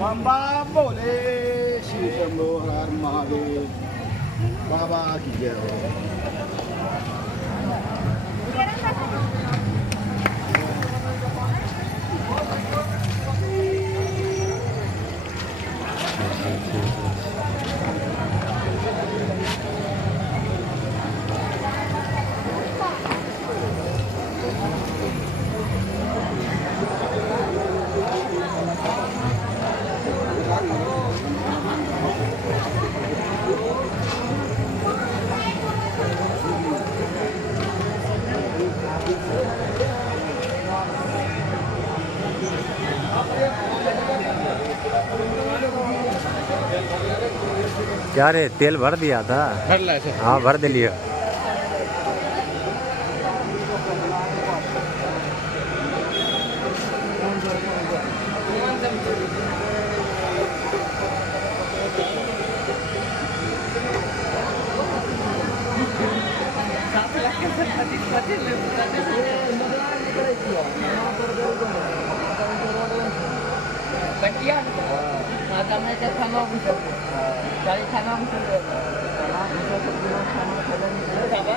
बाबा बोले श्री शंभो हर महादेव बाबा की जय हो. क्या रे तेल भर दिया था? हाँ भर दिलिए. Apa?